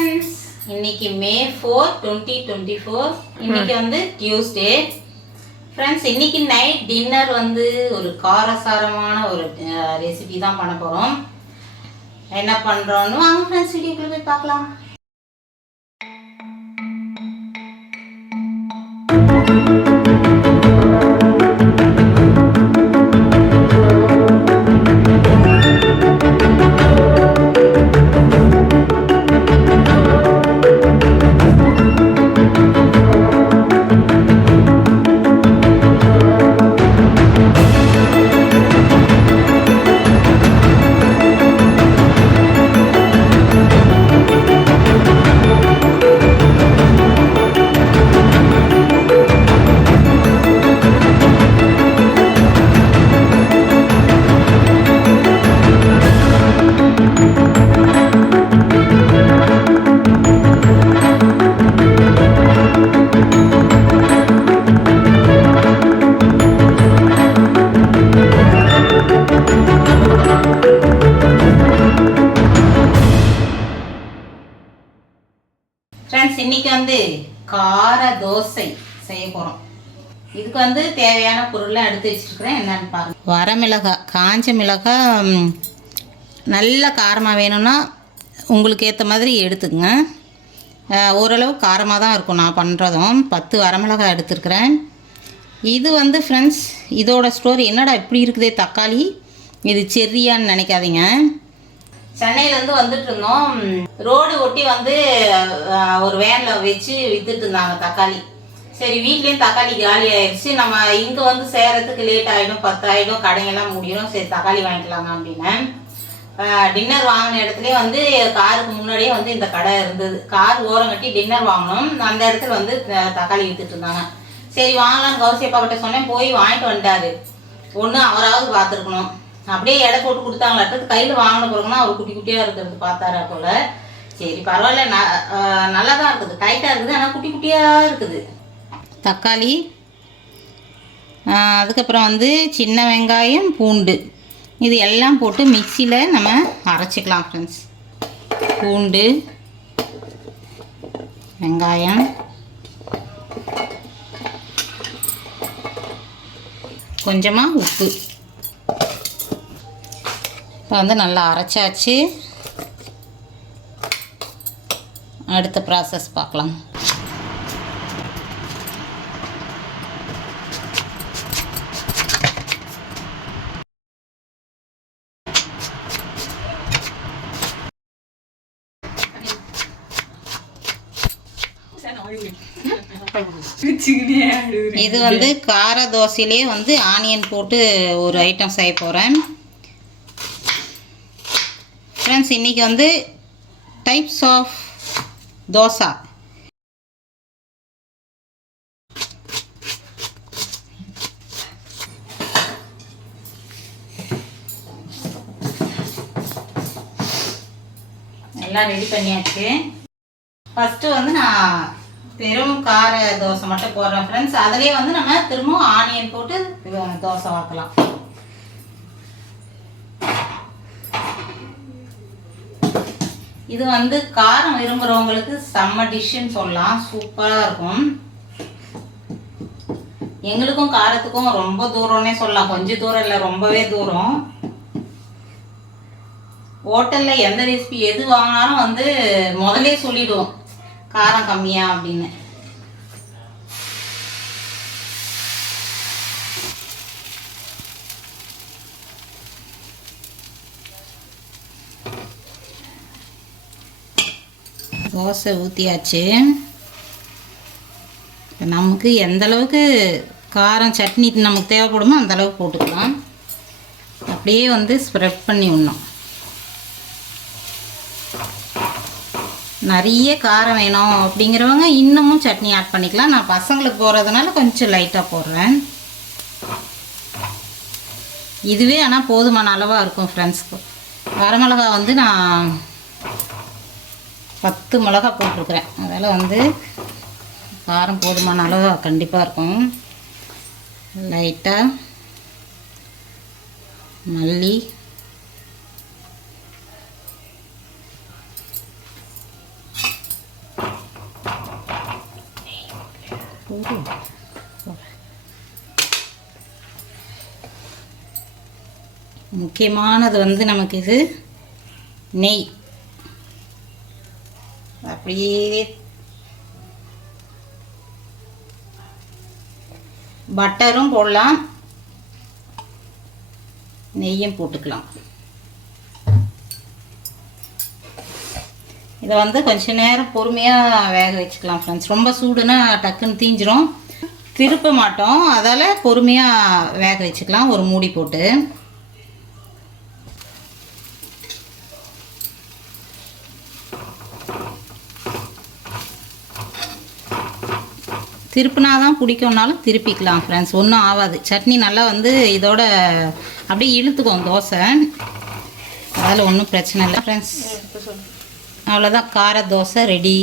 Friends இன்னைக்கு May four twenty twenty four இன்னைக்கு வந்து டியூஸ்டே ஃப்ரெண்ட்ஸ் இன்னைக்கு நைட் டின்னர் வந்து ஒரு காரசாரமான ஒரு ரெசிபி தான் பண்ண போகிறோம் என்ன பண்ணுறோன்னு வாங்க ஃப்ரெண்ட்ஸ் வீடியோக்குள்ளே போய் பார்க்கலாம். வந்து கார தோசை செய்ய போகிறோம் இதுக்கு வந்து தேவையான பொருள்லாம் எடுத்து வச்சிருக்கிறேன். பாருங்கள் வர வரமிளகாய் காஞ்ச மிளகாய் நல்ல காரமாக வேணும்னா உங்களுக்கு ஏற்ற மாதிரி எடுத்துக்கங்க. ஓரளவு காரமாக தான் இருக்கும் நான் பண்ணுறதும் பத்து வரமிளகாய் எடுத்துருக்குறேன். இது வந்து ஃப்ரெண்ட்ஸ் இதோட ஸ்டோரி என்னடா இப்படி இருக்குதே தக்காளி? இது செர்ரியான்னு நினைக்காதீங்க. சென்னையிலேருந்து வந்துட்டு இருந்தோம் ரோடு ஒட்டி வந்து ஒரு வேனில் வச்சு வித்துட்டு இருந்தாங்க தக்காளி. சரி வீட்லேயும் தக்காளி காலி ஆயிடுச்சு நம்ம இங்கே வந்து சேரத்துக்கு லேட் ஆகிடும் பத்தாயிடும் கடைங்கெல்லாம் முடியும். சரி தக்காளி வாங்கிக்கலாங்க அப்படின்னு டின்னர் வாங்கின இடத்துலயே வந்து காருக்கு முன்னாடியே வந்து இந்த கடை இருந்தது. கார் ஓரம் கட்டி டின்னர் வாங்கினோம். அந்த இடத்துல வந்து தக்காளி வித்துட்டு இருந்தாங்க சரி வாங்கலாம்னு கௌசியப்பா கிட்ட சொன்னேன். போய் வாங்கிட்டு வந்துட்டாரு. ஒன்று அவராவது பார்த்துருக்கணும். அப்படியே எடை போட்டு கொடுத்தாங்களாட்டு கையில் வாங்கின பிறகுனா அவர் குட்டி குட்டியாக இருக்கிறது பார்த்தாரா போல. சரி பரவாயில்ல ந நல்லா தான் இருக்குது. டைட்டாக இருக்குது ஆனால் குட்டி குட்டியாக இருக்குது. தக்காளி அதுக்கப்புறம் வந்து சின்ன வெங்காயம் பூண்டு. இது எல்லாம் போட்டு மிக்சியில் நம்ம அரைச்சிக்கலாம் ஃப்ரெண்ட்ஸ் பூண்டு வெங்காயம் கொஞ்சமாக உப்பு. இப்போ வந்து நல்லா அரைச்சாச்சு. அடுத்த ப்ராசஸ் பார்க்கலாம். இது வந்து கார தோசையிலே வந்து ஆனியன் போட்டு ஒரு ஐட்டம் செய்ய போகிறேன் ஃப்ரெண்ட்ஸ் இன்றைக்கி வந்து டைப்ஸ் ஆஃப் தோசை. எல்லாம் ரெடி பண்ணியாச்சு. ஃபஸ்ட்டு வந்து நான் வெறும் கார தோசை மட்டும் போடுறேன் ஃப்ரெண்ட்ஸ் அதுலேயே வந்து நம்ம திரும்பவும் ஆனியன் போட்டு தோசை வாக்கலாம் இது வந்து காரம் விரும்புகிறவங்களுக்கு செம்ம டிஷ்ஷுன்னு சொல்லலாம். சூப்பராக இருக்கும். எங்களுக்கும் காரத்துக்கும் ரொம்ப தூரம்னே சொல்லலாம். கொஞ்சம் தூரம் இல்லை ரொம்பவே தூரம். ஹோட்டலில் எந்த ரெசிபி எது வாங்கினாலும் வந்து முதல்லே சொல்லிவிடுவோம் காரம் கம்மியாக அப்படின்னு. தோசை ஊற்றியாச்சு இப்போ நமக்கு எந்த அளவுக்கு காரம் சட்னி நமக்கு தேவைப்படுமோ அந்த அளவுக்கு போட்டுக்கலாம். அப்படியே வந்து ஸ்ப்ரெட் பண்ணி விடணும். நிறைய காரம் வேணும் அப்படிங்கிறவங்க இன்னமும் சட்னி ஆட் பண்ணிக்கலாம். நான் பசங்களுக்கு போடுறதுனால கொஞ்சம் லைட்டாக போடுறேன். இதுவே ஆனால் போதுமான அளவாக இருக்கும் ஃப்ரெண்ட்ஸ்க்கு வரமிளகா வந்து நான் பத்து மிளகா போட்டிருக்குறேன். அதால் வந்து காரம் போதுமான அளவு கண்டிப்பாக இருக்கும். லைட்டாக மல்லி. முக்கியமானது வந்து நமக்கு இது நெய். அப்படியே பட்டரும் போடலாம். நெய்யும் போட்டுக்கலாம். இதை வந்து கொஞ்ச நேரம் பொறுமையாக வேக வச்சுக்கலாம் ஃப்ரெண்ட்ஸ் ரொம்ப சூடுனா டக்குன்னு தீஞ்சிரும். திருப்ப மாட்டோம். அதால் பொறுமையாக வேக வச்சுக்கலாம். ஒரு மூடி போட்டு. திருப்பினா தான் பிடிக்கும்னாலும் திருப்பிக்கலாம் ஃப்ரெண்ட்ஸ் ஒன்றும் ஆகாது சட்னி நல்லா வந்து இதோட அப்படியே இழுத்துக்கும் தோசை. அதில் ஒன்றும் பிரச்சனை இல்லை ஃப்ரெண்ட்ஸ் அவ்வளோதான் கார தோசை ரெடி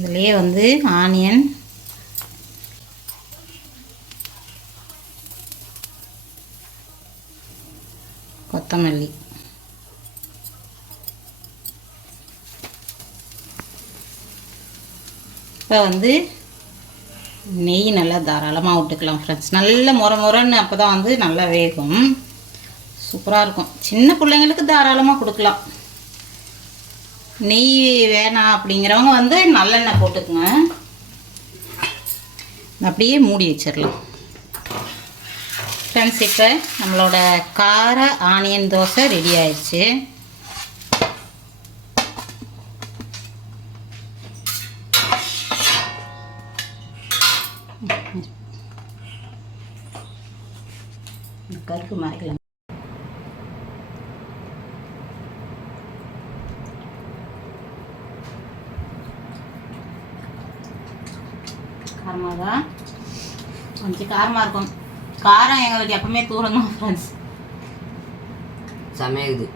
இதுலேயே வந்து ஆனியன். கொத்தமல்லி. இப்போ வந்து நெய் நல்லா தாராளமாக விட்டுக்கலாம் ஃப்ரெண்ட்ஸ் நல்ல முற முறன்னு அப்போ தான் வந்து நல்லா வேகும். சூப்பராக இருக்கும். சின்ன பிள்ளைங்களுக்கு தாராளமாக கொடுக்கலாம். நெய் வேணாம் அப்படிங்கிறவங்க வந்து நல்லெண்ணெய் போட்டுக்குங்க. அப்படியே மூடி வச்சிடலாம். ஃப்ரெண்ட்ஸ் இப்போ நம்மளோட கார ஆனியன் தோசை ரெடி ஆயிடுச்சு. கருப்பு மறைக்கலாம் காரமாக தான் கொஞ்சம் காரமாக இருக்கும். காரம் எங்களுக்கு எப்பவுமே தான் ஃப்ரெண்ட்ஸ் செமையாகுது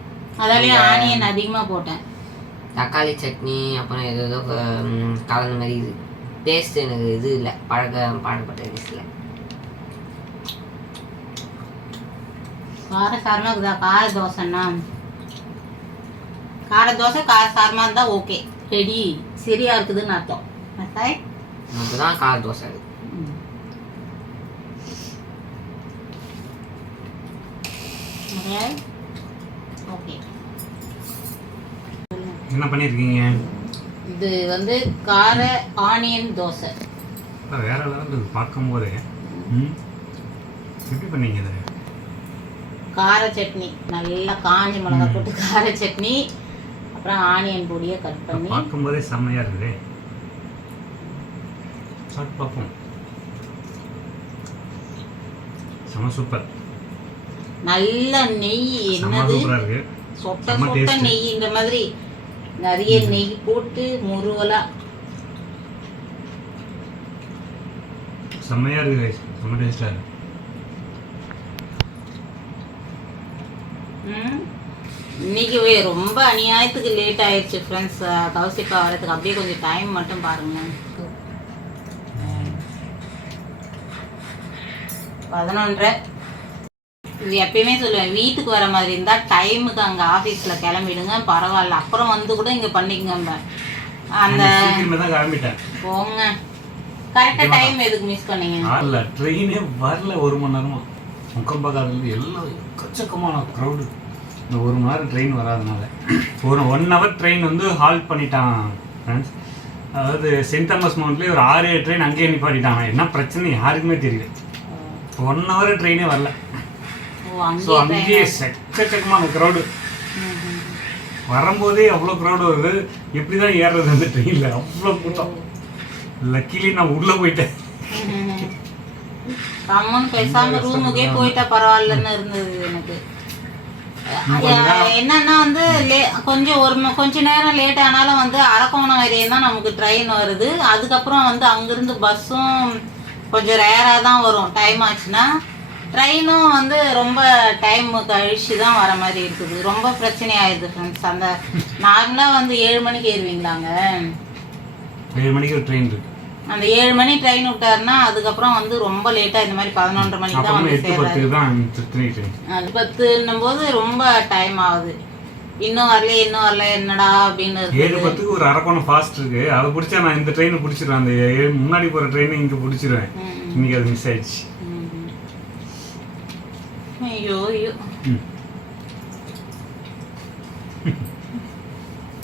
அதாலேயே ஆனியன் அதிகமாக போட்டேன். தக்காளி சட்னி அப்புறம் ஏதோ கலந்த மாதிரி இது. டேஸ்ட் எனக்கு இது இல்லை. பழக்க பழக்கப்பட்ட டேஸ்ட் இல்லை. கார சாரமாக இருக்குதா? கார தோசைன்னா. கார தோசை கார சாரமாக இருந்தால் ஓகே ரெடி சரியா இருக்குதுன்னு அர்த்தம். அதுதான் கார தோசை அது. ஓகே. என்ன பண்ணியிருக்கீங்க இது வந்து கார ஆனியன் தோசை. வேற லெவல் பார்க்கும்போதே ம் எப்படி பண்ணீங்க இதை? கார சட்னி நல்லா காஞ்ச மிளகா போட்டு கார சட்னி அப்புறம் ஆனியன் பொடியை கட் பண்ணி. பார்க்கும்போதே செம்மையா இருக்குதே. சாப்பிட்டு பார்ப்போம். செம சூப்பர் நல்ல நெய் என்னது? சொட்ட சொட்ட. நெய் இந்த மாதிரி. நிறைய நெய் போட்டு முருவலா. செம்மையா இருக்கு guys. செம்ம டேஸ்டா இருக்கு. இன்னைக்கு ரொம்ப அநியாயத்துக்கு லேட் ஆயிடுச்சு ஃப்ரெண்ட்ஸ் கௌசிப்பா வரதுக்கு அப்படியே கொஞ்சம் டைம் மட்டும் பாருங்க. பதினொன்றரை. இது எப்பயுமே சொல்லுவேன் வீட்டுக்கு வர மாதிரி இருந்தால் டைமுக்கு அங்கே ஆஃபீஸில் கிளம்பிடுங்க பரவாயில்ல. அப்புறம் வந்து கூட இங்கே பண்ணிக்கங்க. அந்த போங்க. கரெக்டாக டைம் எதுக்கு மிஸ் பண்ணீங்க? ஆடல ட்ரெயினே வரல ஒரு மணி நேரமா. முக்கம்பகாதுலேருந்து எல்லாம் எக்கச்சக்கமான க்ரௌடு இந்த ஒரு மணி நேரம் ட்ரெயின் வராதனால. ஒரு ஒன் ஹவர் ட்ரெயின் வந்து ஹால்ட் பண்ணிட்டான் ஃப்ரெண்ட்ஸ் அதாவது சென்ட் தாமஸ் மவுண்ட்லேயே ஒரு ஆறு ஏழு ட்ரெயின் அங்கேயே நிப்பாட்டிட்டாங்க என்ன பிரச்சனை? யாருக்குமே தெரியல. ஒன் ஹவர் ட்ரெயினே வரல. ஸோ அங்கேயே எக்கச்சக்கமான க்ரௌடு. வரும்போதே அவ்வளோ க்ரௌடு வருது? எப்படி தான் ஏறுறது அந்த ட்ரெயினில் அவ்வளோ கூட்டம். லக்கிலி நான் உள்ளே போயிட்டேன். கம்முன்னு பேசாம ரூமுக்கே போயிட்டா பரவாயில்லன்னு இருந்தது எனக்கு. என்னன்னா வந்து லே- கொஞ்சம் ஒரு கொஞ்ச நேரம் லேட் ஆனாலும் வந்து அரக்கோணம் வரையும் தான் நமக்கு ட்ரெயின் வருது. அதுக்கப்புறம் வந்து அங்கிருந்து பஸ்ஸும் கொஞ்சம் ரேராக தான் வரும். டைம் ஆச்சுன்னா. ட்ரெயினும் வந்து ரொம்ப டைம் கழிச்சு தான் வர மாதிரி இருக்குது. ரொம்ப பிரச்சனை ஆயிடுது ஃப்ரெண்ட்ஸ் அந்த நார்மலாக வந்து ஏழு மணிக்கு ஏறுவீங்களாங்க? ஏழு மணிக்கு ஒரு ட்ரெயின் இருக்கு. அந்த ஏழு மணி ட்ரெயின் விட்டாருன்னா அதுக்கப்புறம் வந்து ரொம்ப லேட்டாக இந்த மாதிரி பதினொன்றரை மணிக்கு தான் வந்து சேர்றாரு. அது பத்துன்னும் போது ரொம்ப டைம் ஆகுது. இன்னும் வரல இன்னும் வரல என்னடா அப்படின்னு ஏழு பத்துக்கு ஒரு அரக்கோணம் ஃபாஸ்ட் இருக்கு. அதை பிடிச்சா நான் இந்த ட்ரெயினை பிடிச்சிருவேன். அந்த முன்னாடி போகிற ட்ரெயினை இங்கே பிடிச்சிருவேன். இன்னைக்கு அது மிஸ் ஆயிடுச்சு. ஐயோ.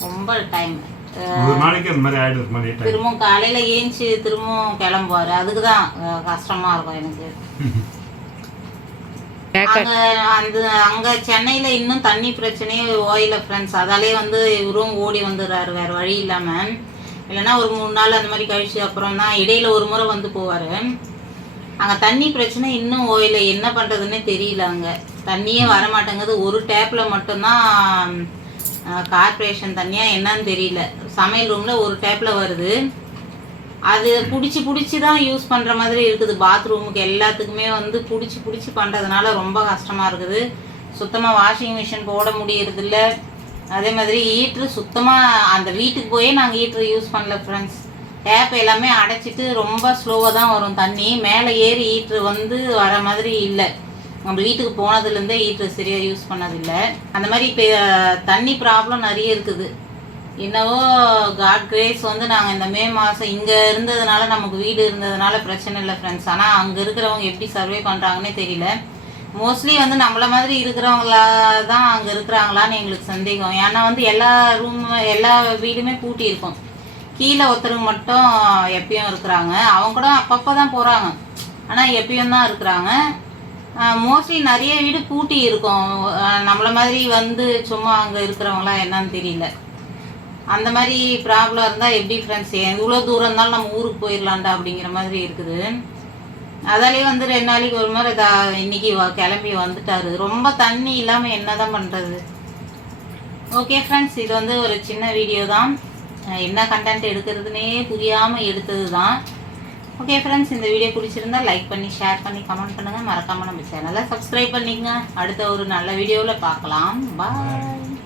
ரொம்ப டைம் ஒரு நாளைக்கு அந்த மாதிரி ஆயிடுது ஒரு மாதிரி லேட் ஆயிடுது திரும்பவும் காலையில ஏஞ்சி திரும்பவும் கிளம்புவாரு. அதுக்கு தான் கஷ்டமா இருக்கும் எனக்கு. அங்க அந்த அங்க சென்னையில இன்னும் தண்ணி பிரச்சனையே ஓயில ஃப்ரெண்ட்ஸ் அதாலே வந்து இவரும் ஓடி வந்துடுறாரு வேற வழி இல்லாம. இல்லைன்னா ஒரு மூணு நாள் அந்த மாதிரி கழிச்சு அப்புறம் தான் இடையில ஒரு முறை வந்து போவாரு. அங்க தண்ணி பிரச்சனை இன்னும் ஓயில. என்ன பண்றதுன்னே தெரியல அங்க. தண்ணியே வர மாட்டேங்குது ஒரு டேப்ல மட்டும்தான் கார்ப்பரேஷன் தண்ணியா என்னன்னு தெரியல. சமையல் ரூம்ல ஒரு டேப்ல வருது. அது பிடிச்சி பிடிச்சி தான் யூஸ் பண்ணுற மாதிரி இருக்குது. பாத்ரூமுக்கு எல்லாத்துக்குமே வந்து பிடிச்சி பிடிச்சி பண்ணுறதுனால ரொம்ப கஷ்டமாக இருக்குது. சுத்தமாக வாஷிங் மிஷின் போட முடியறதில்ல. அதே மாதிரி ஹீட்ரு சுத்தமாக அந்த வீட்டுக்கு போயே நாங்கள் ஹீட்ரு யூஸ் பண்ணல ஃப்ரெண்ட்ஸ் டேப் எல்லாமே அடைச்சிட்டு ரொம்ப ஸ்லோவாக தான் வரும் தண்ணி. மேலே ஏறி ஹீட்ரு வந்து வர மாதிரி இல்லை. நம்ம வீட்டுக்கு போனதுலேருந்தே ஹீட்ரு சரியாக யூஸ் பண்ணதில்லை. அந்த மாதிரி இப்போ தண்ணி ப்ராப்ளம் நிறைய இருக்குது. என்னவோ காட் கிரேஸ் வந்து நாங்கள் இந்த மே மாதம் இங்கே இருந்ததுனால நமக்கு வீடு இருந்ததுனால பிரச்சனை இல்லை ஃப்ரெண்ட்ஸ் ஆனால் அங்கே இருக்கிறவங்க எப்படி சர்வே பண்ணுறாங்கன்னே தெரியல. மோஸ்ட்லி வந்து நம்மள மாதிரி இருக்கிறவங்களா தான் அங்கே இருக்கிறாங்களான்னு எங்களுக்கு சந்தேகம். ஏன்னா வந்து எல்லா ரூம் எல்லா வீடுமே பூட்டி இருக்கும். கீழே ஒருத்தருங்க மட்டும் எப்பயும் இருக்கிறாங்க. அவங்க கூட அப்பப்போ தான் போகிறாங்க ஆனால் எப்பயும் தான் இருக்கிறாங்க. மோஸ்ட்லி நிறைய வீடு பூட்டி இருக்கும். நம்மளை மாதிரி வந்து சும்மா அங்கே இருக்கிறவங்களாம் என்னன்னு தெரியல. அந்த மாதிரி ப்ராப்ளம் இருந்தால் எப்படி ஃப்ரெண்ட்ஸ் எவ்வளோ தூரம் இருந்தாலும் நம்ம ஊருக்கு போயிடலாம்டா அப்படிங்கிற மாதிரி இருக்குது. அதாலே வந்து ரெண்டு நாளைக்கு ஒரு மாதிரி இதா இன்னைக்கு வ- கிளம்பி வந்துட்டாரு. ரொம்ப தண்ணி இல்லாமல் என்ன தான் பண்ணுறது ஓகே ஃப்ரெண்ட்ஸ் இது வந்து ஒரு சின்ன வீடியோ தான். என்ன கண்டென்ட் எடுக்கிறதுனே புரியாமல் எடுத்தது தான் ஓகே ஃப்ரெண்ட்ஸ் இந்த வீடியோ பிடிச்சிருந்தா லைக் பண்ணி ஷேர் பண்ணி கமெண்ட் பண்ணுங்கள் மறக்காமல் நம்ம சேனலை சப்ஸ்கிரைப் பண்ணிக்கங்க. அடுத்த ஒரு நல்ல வீடியோவில் பார்க்கலாம். பாய்